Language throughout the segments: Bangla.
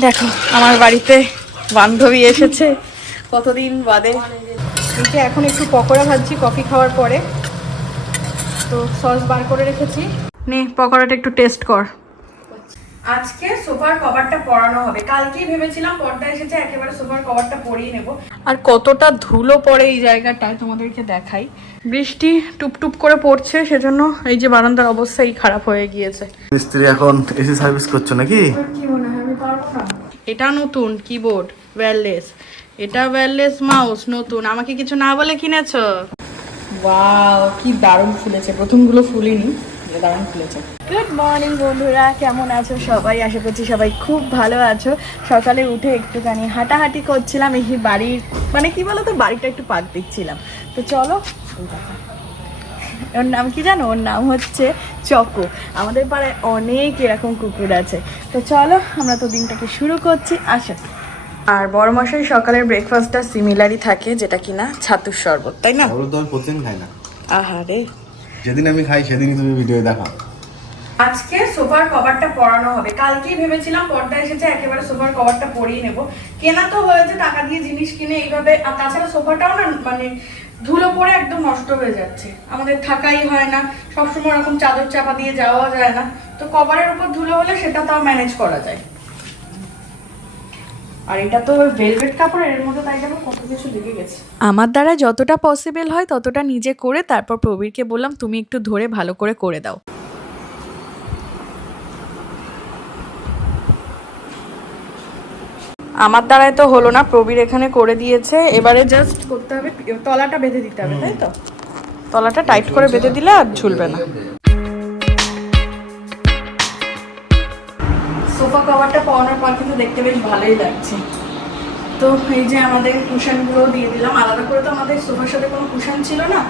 দেখো, আমার বাড়িতে বান্ধবী এসেছে। কতদিন বাদে? নিচে এখন একটু পকোড়া ভাজছি, কফি খাওয়ার পরে। তো সস বার করে রেখেছি। নে, পকোড়াটা একটু টেস্ট কর। আজকে সোফার কভারটা পরানো হবে। কালকেই ভেবেছিলাম পর্দা এসেছে, একেবারে সোফার কভারটা পরিয়ে নেব। আর কতটা ধুলো পড়ে এই জায়গাটায় তোমাদেরকে দেখাই। বৃষ্টি টুপটুপ করে পড়ছে সেজন্য এই যে বারান্দার অবস্থাই খারাপ হয়ে গিয়েছে। মিস্ত্রি এখন এসি সার্ভিস করছ নাকি? মনে হয়? এটা নতুন কিবোর্ড ওয়্যারলেস এটা ওয়্যারলেস মাউস নতুন। আমাকে কিছু না বলে কিনেছো? ওয়াও কি দারুণ ফুলেছে। প্রথমগুলো ফুলিনি। দারুণ ফুলেছে গুড মর্নিং বন্ধুরা কেমন আছো সবাই? আশা করছি সবাই খুব ভালো আছো। সকালে উঠে একটুখানি হাঁটাহাঁটি করছিলাম এই বাড়ির মানে কি বলো তো বাড়িটা একটু পাক দিচ্ছিলাম তো চলো ওর নাম কি জানো? ওর নাম হচ্ছে চকো। আমাদের পাড়ায় অনেক এরকম কুকুর আছে। তো চলো আমরা তো দিনটাকে শুরু করছি আসো। আর বড় মশাই সকালের ব্রেকফাস্টটা সিমিলারই থাকে যেটা কিনা ছাতুর শরবত তাই না? প্রতিদিন খাই না। আহারে। যেদিন আমি খাই, সেদিনই তুমি ভিডিও দেখা আজকে সোফার কভারটা পরানো হবে। কালকেই ভেবেছিলাম পর্দা এসেছে, একেবারে সোফার কভারটা পরিয়ে নেব। কেনা তো হয়েছে, টাকা দিয়ে জিনিস কিনে এইভাবে, আর তাছাড়া সোফাটাও না মানে ধুলো পড়ে একদম নষ্ট হয়ে যাচ্ছে। আমাদের থাকাই হয় না, সবসময় ওরকম চাদর চাপা দিয়ে যাওয়া যায় না। তো কভারের উপর ধুলো হলে সেটা তাও ম্যানেজ করা যায়। আর এটা তো ভেলভেট কাপড় এর মধ্যে তাই দেখো কত কিছু লেগে গেছে। আমার দ্বারা যতটা পসিবল হয় ততটা নিজে করে তারপর প্রবীরকে বললাম তুমি একটু ধরে ভালো করে করে দাও। আমার দ্বারাই তো হলো না প্রবীর এখানে করে দিয়েছে। এবারে জাস্ট করতে হবে তলাটা বেঁধে দিতে হবে তাই তো? তলাটা টাইট করে বেঁধে দিলে আর ঝুলবে না। দেখতে বেশ ভালোই লাগছে। তো এই যে আমাদের কুশনগুলো দিয়ে দিলাম। আলাদা করে তো আমাদের সোফার সাথে কোনো কুশন ছিল না।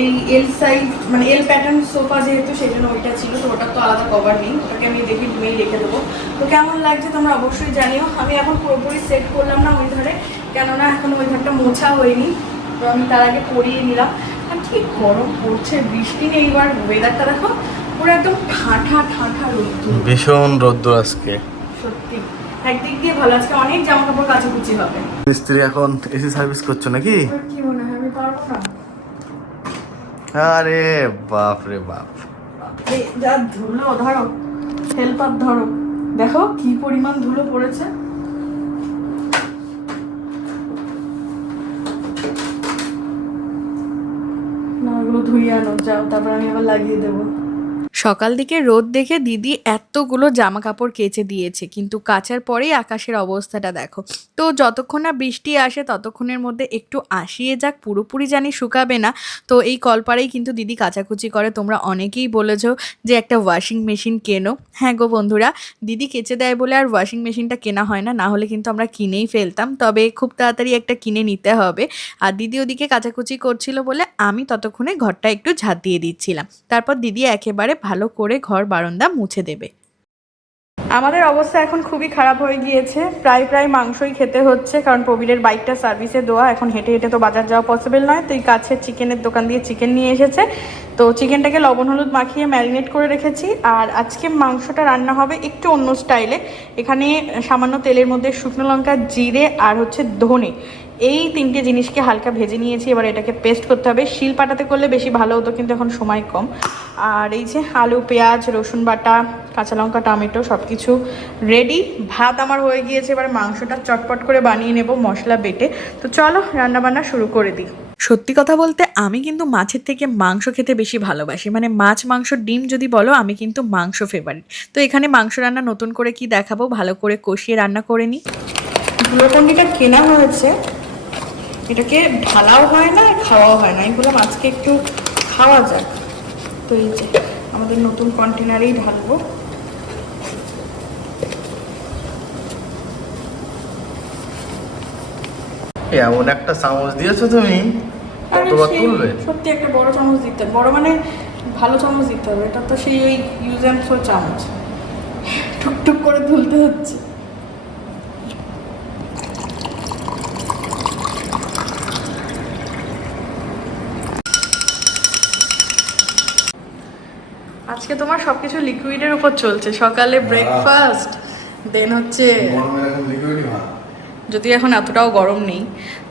এই এল সাইজ মানে এল প্যাটার্ন সোফা যেহেতু সেই জন্য ওইটা ছিল। তো ওটার তো আলাদা কভার নেই। ওটাকে আমি দেখি রুমেই রেখে দেবো। তো কেমন লাগছে তোমরা অবশ্যই জানিও। আমি এখন পুরোপুরি সেট করলাম না ওই ধারে কেননা এখন ওই ধারটা মোছা হয়নি। তো আমি তার আগে পরিয়ে নিলাম। আর কি গরম পড়ছে বৃষ্টি নেই এবার। ওয়েদারটা দেখো পুরো একদম ঠাঁঠা ঠাঁঠা রোদ্দুর। ভীষণ রোদ্দুর আজকে। সত্যি। একদিক দিয়ে ভালো আজকে অনেক জামা কাপড় কাচাকুচি হবে। মিস্ত্রি এখন এসি সার্ভিস করছ নাকি? কি মনে হয় আমি পারব না। আরে বাপ রে বাপ। এই যা ধুলো ধরো হেল্পার ধরো। দেখো কি পরিমাণ ধুলো পড়েছে। না ওগুলো ধুয়ে আনো যাও তারপর আমি আবার লাগিয়ে দেবো। সকাল দিকে রোদ দেখে দিদি এতগুলো জামা কাপড় কেচে দিয়েছে, কিন্তু কাচার পরেই আকাশের অবস্থাটা দেখো। তো যতক্ষণ না বৃষ্টি আসে, ততক্ষণের মধ্যে একটু আসিয়ে যাক, পুরোপুরি জানি শুকাবে না। তো এই কলপারেই কিন্তু দিদি কাচাকুচি করে, তোমরা অনেকেই বলেছ যে একটা ওয়াশিং মেশিন কেনো। হ্যাঁ গো বন্ধুরা, দিদি কেচে দেয় বলে আর ওয়াশিং মেশিনটা কেনা হয় না না হলে কিন্তু আমরা কিনেই ফেলতাম। তবে খুব তাড়াতাড়ি একটা কিনে নিতে হবে। আর দিদি ওদিকে কাচাকুচি করছিল বলে আমি ততক্ষণে ঘরটা একটু ঝাঁট দিয়ে দিচ্ছিলাম। তারপর দিদি একেবারে ভালো করে ঘর বারান্দা মুছে দেবে। আমাদের অবস্থা এখন খুবই খারাপ হয়ে গিয়েছে। প্রায় প্রায় মাংসই খেতে হচ্ছে কারণ প্রবীরের বাইকটা সার্ভিসে দেওয়া। এখন হেঁটে হেঁটে তো বাজার যাওয়া পসিবল নয়। তো এই কাছের চিকেনের দোকান দিয়ে চিকেন নিয়ে এসেছে। তো চিকেনটাকে লবণ হলুদ মাখিয়ে ম্যারিনেট করে রেখেছি। আর আজকে মাংসটা রান্না হবে একটু অন্য স্টাইলে এখানে সামান্য তেলের মধ্যে শুকনো লঙ্কা, জিরে আর হচ্ছে ধনে। এই তিনটে জিনিসকে হালকা ভেজে নিয়েছি এবার এটাকে পেস্ট করতে হবে। শিল পাটাতে করলে বেশি ভালো হতো কিন্তু এখন সময় কম। আর এই যে আলু পেঁয়াজ রসুন বাটা কাঁচা লঙ্কা টমেটো সব কিছু রেডি ভাত আমার হয়ে গিয়েছে এবার মাংসটা চটপট করে বানিয়ে নেব মশলা বেটে। তো চলো রান্নাবান্না শুরু করে দিই। সত্যি কথা বলতে আমি কিন্তু মাছের থেকে মাংস খেতে বেশি ভালোবাসি। মানে মাছ মাংস ডিম যদি বলো আমি কিন্তু মাংস ফেভারিট তো এখানে মাংস রান্না নতুন করে কি দেখাবো ভালো করে কষিয়ে রান্না করে নিই। গ্লুকন্ডিটা কেনা হয়েছে। এটাকে ঢালাও হয় না আর খাওয়াও হয় না। আমি বললাম আজকে একটু খাওয়া যাক। তো এই যে আমাদের নতুন কন্টেনারেই ঢালবো। এমন একটা চামচ দিয়েছ তুমি কতবার তুলবে? সত্যি একটা বড় চামচ দিতে হবে। বড় মানে ভালো চামচ দিতে হবে। এটা তো সেই ওই ইউজ অ্যান্ড থ্রো চামচ। টুকটুক করে তুলতে হচ্ছে। আজকে তোমার সবকিছু লিকুইডের উপর চলছে। সকালে ব্রেকফাস্ট দেন হচ্ছে যদি এখন এতটাও গরম নেই।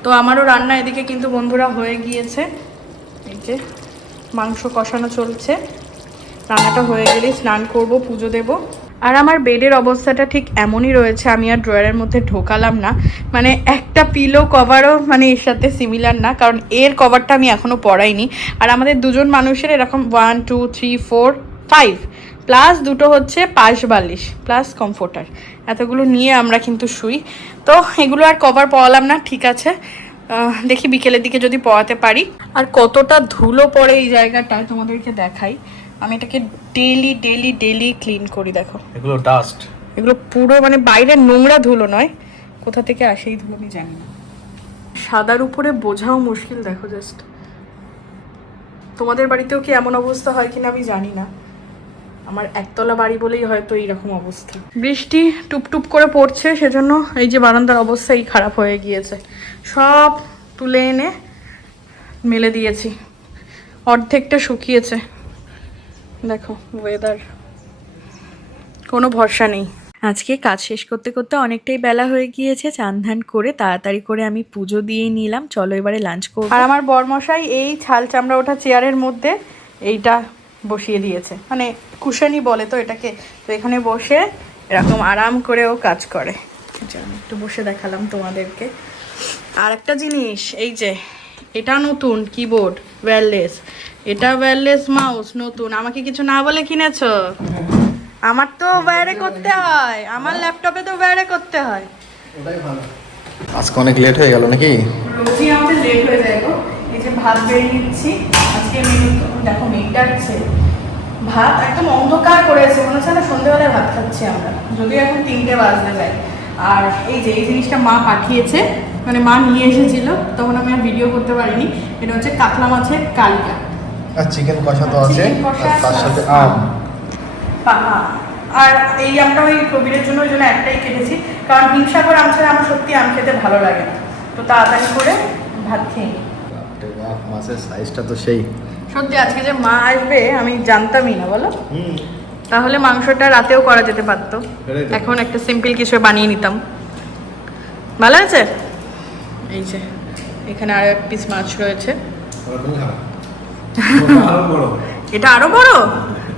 তো আমারও রান্না এদিকে কিন্তু বন্ধুরা হয়ে গিয়েছে। এই যে মাংস কষানো চলছে। রান্নাটা হয়ে গেলে স্নান করব পুজো দেব। আর আমার বেডের অবস্থাটা ঠিক এমনই রয়েছে আমি আর ড্রয়ারের মধ্যে ঢোকালাম না। মানে একটা পিলো কভারও মানে এর সাথে সিমিলার না কারণ এর কভারটা আমি এখনও পরাইনি আর আমাদের দুজন মানুষের এরকম one two three four five plus দুটো হচ্ছে পাশ বালিশ প্লাস কমফোর্টার এতগুলো নিয়ে আমরা কিন্তু শুই। তো এগুলো আর কভার পাওয়ালাম না ঠিক আছে। দেখি বিকেলের দিকে যদি পড়াতে পারি। আর কতটা ধুলো পড়ে এই জায়গাটায় তোমাদেরকে দেখাই। আমি এটাকে ডেলি ডেলি ডেলি ক্লিন করি দেখো। এগুলো ডাস্ট এগুলো পুরো মানে বাইরের নোংরা ধুলো নয়। কোথা থেকে আসে এই ধুলো আমি জানি না। সাদার উপরে বোঝাও মুশকিল দেখো জাস্ট তোমাদের বাড়িতেও কি এমন অবস্থা হয় কিনা আমি জানি না। আমার একতলা বাড়ি বলেই হয়তো এইরকম অবস্থা। বৃষ্টি টুপটুপ করে পড়ছে সেজন্য এই যে বারান্দার অবস্থাই খারাপ হয়ে গিয়েছে। সব তুলে এনে মেলে দিয়েছি। অর্ধেকটা শুকিয়েছে। দেখো ওয়েদার কোনো ভরসা নেই। আজকে কাজ শেষ করতে করতে অনেকটাই বেলা হয়ে গিয়েছে। চান ধান করে তাড়াতাড়ি করে আমি পুজো দিয়ে নিলাম। চলো এবারে লাঞ্চ করব। আর আমার বরমশাই এই ছাল চামড়া ওঠা চেয়ারের মধ্যে এইটা বসিয়ে দিয়েছে। মানে কুশানি বলে তো এটাকে। তো এখানে বসে এরকম আরাম করে ও কাজ করে। আচ্ছা, আমি একটু বসে দেখালাম তোমাদেরকে। আর একটা জিনিস এই যে এটা নতুন কিবোর্ড ওয়্যারলেস এটা ওয়্যারলেস মাউস নতুন। আমাকে কিছু না বলে কিনেছো? আমার তো ওয়্যারে করতে হয়। আমার ল্যাপটপে তো ওয়্যারে করতে হয়। আজকে অনেক লেট হয়ে গেল নাকি? রোজই আমাদের লেট হয়ে যায় গো। এই যে ভাত বেড়ে নিচ্ছি। আজকে মেনু তো। ডাকছে ভাত একদম অন্ধকার করেছে মনে হচ্ছে না সন্ধ্যেবেলায় ভাত খাচ্ছি আমরা। যদিও এখন তিনটে বাজতে যায়। আর এই যে এই জিনিসটা মা পাঠিয়েছে মানে মা নিয়ে এসেছিল তখন আমি আর ভিডিও করতে পারিনি। এটা হচ্ছে কাতলা মাছের কালিয়া আর চিকেন কষা তো আছে তার সাথে আম। পাহা আর এই আমটা ওই প্রবীরের জন্য ওই জন্য একটাই কেটেছি। কারণ হিংসাকর আম ছাড়া আমার সত্যি আম খেতে ভালো লাগে না। তো তাড়াতাড়ি করে ভাত খেয়ে নিই মাছের সাইজটা তো সেই। সত্যি আজকে যে মা আসবে আমি জানতামই না বলো? তাহলে মাংসটা রাতেও করা যেতে পারতো। এখন একটা সিম্পল কিছু বানিয়ে নিতাম। ভালো আছে এই যে এখানে আর এক পিস মাছ রয়েছে। এটা আরও বড়?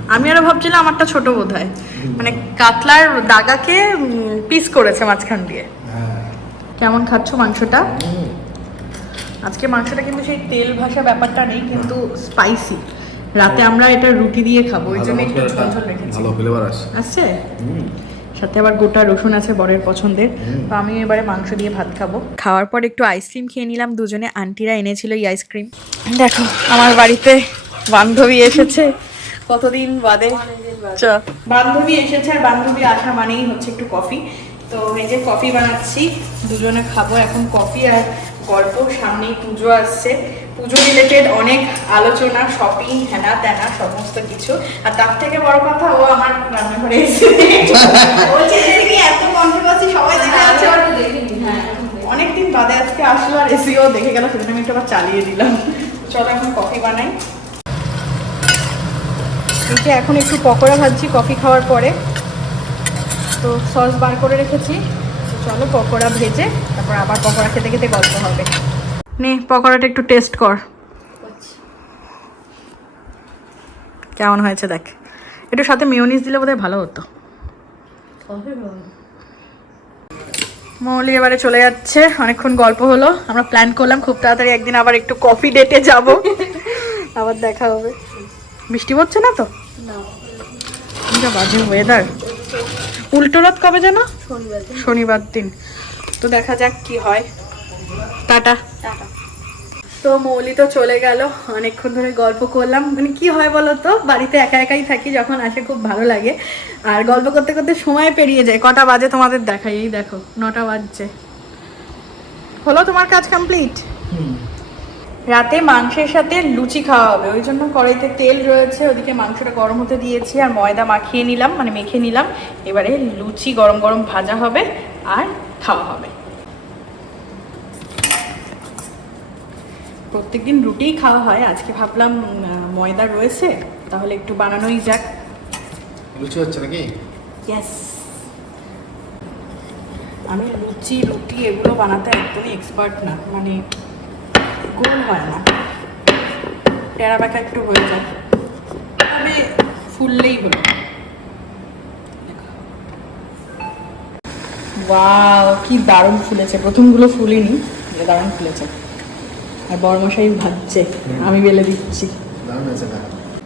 আমি আরও ভাবছিলাম আমারটা ছোট বোধ হয় মানে কাতলার দাগাকে পিস করেছে মাঝখান দিয়ে। হ্যাঁ। কেমন খাচ্ছ মাংসটা। আজকে মাংসটা কিন্তু সেই তেল ভাষা ব্যাপারটা নেই কিন্তু স্পাইসি রাতে আমরা এটা রুটি দিয়ে খাব ওই জন্য একটু ঝোল ঝোল রেখেছি। ভালো ফ্লেভার আসে। আসছে? সাথে আবার গোটা রসুন আছে বরের পছন্দের তো আমি এবারে মাংস দিয়ে ভাত খাব। খাওয়ার পর একটু আইসক্রিম খেয়ে নিলাম দুজনে আন্টিরা এনেছিল এই আইসক্রিম দেখো আমার বাড়িতে বান্ধবী এসেছে। কতদিন বাদে? বান্ধবী এসেছে আর বান্ধবী আসা মানেই হচ্ছে একটু কফি তো এই যে কফি বানাচ্ছি দুজনে খাব এখন কফি আর গল্প সামনেই পুজো আসছে। পুজো রিলেটেড অনেক আলোচনা শপিং হেনা তেনা সমস্ত কিছু। আর তার থেকে বড় কথা ও আমার রান্নাঘরে এসে বলছে যে তুমি এত কন্ট্রোভার্সি সবাই দেখে যাচ্ছে। হ্যাঁ অনেকদিন বাদে আজকে আসলো আর এসিও দেখে গেল সেদিন আমি একটু আবার চালিয়ে দিলাম। চলো এখন কফি বানাই। যে এখন একটু পকোড়া ভাজছি কফি খাওয়ার পরে। তো সস বার করে রেখেছি। চলো পকোড়া ভেজে তারপর আবার পকোড়া খেতে খেতে গল্প হবে। নে পকোড়াটা একটু টেস্ট কর। কেমন হয়েছে দেখ। একটু সাথে মিওনিস দিলে বোধহয় ভালো হতো। মৌলি এবারে চলে যাচ্ছে অনেকক্ষণ গল্প হলো। আমরা প্ল্যান করলাম খুব তাড়াতাড়ি একদিন আবার একটু কফি ডেটে যাব। আবার দেখা হবে। বৃষ্টি হচ্ছে না তো? বাজে ওয়েদার উল্টো রাত কবে যেন? শনিবার দিন। তো দেখা যাক কি হয়। টাটা। তো মৌলি তো চলে গেল। অনেকক্ষণ ধরে গল্প করলাম। মানে কি হয় বলো তো? বাড়িতে একা একাই থাকি যখন আসে খুব ভালো লাগে। আর গল্প করতে করতে সময় পেরিয়ে যায়। কটা বাজে তোমাদের দেখাই। এই দেখো নটা বাজছে। হলো তোমার কাজ কমপ্লিট রাতে মাংসের সাথে লুচি খাওয়া হবে। ওই জন্য কড়াইতে তেল রয়েছে ওদিকে মাংসটা গরম হতে দিয়েছি আর ময়দা মাখিয়ে নিলাম মানে মেখে নিলাম। এবারে লুচি গরম গরম ভাজা হবে আর খাওয়া হবে। প্রত্যেকদিন রুটিই খাওয়া হয়। আজকে ভাবলাম ময়দা রয়েছে তাহলে একটু বানানোই যাক। লুচি হচ্ছে নাকি? ইয়েস আমি লুচি রুটি এগুলো বানাতে একদমই এক্সপার্ট না। মানে গোল হয় না। টেরা ব্যাকা একটু হয়ে যায়। তবে ফুললেই হলো। ওয়াও কি দারুণ ফুলেছে। প্রথমগুলো ফুলিনি দারুণ ফুলেছে। আর বড়মশাই ভাবছে আমি বেলে দিচ্ছি।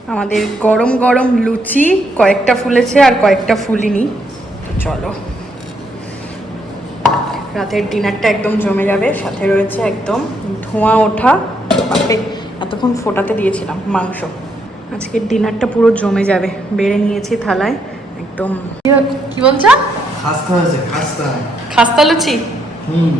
আমাদের গরম গরম লুচি কয়েকটা ফুলেছে আর কয়েকটা ফুলিনি। চলো। রাতের ডিনারটা একদম জমে যাবে সাথে রয়েছে একদম ধোঁয়া ওঠা। এতক্ষণ ফোটাতে দিয়েছিলাম মাংস। আজকের ডিনারটা পুরো জমে যাবে বেড়ে নিয়েছি থালায় একদম। কি বলছো? খাস্তা হয়েছে খাস্তা। খাস্তা লুচি? হুম।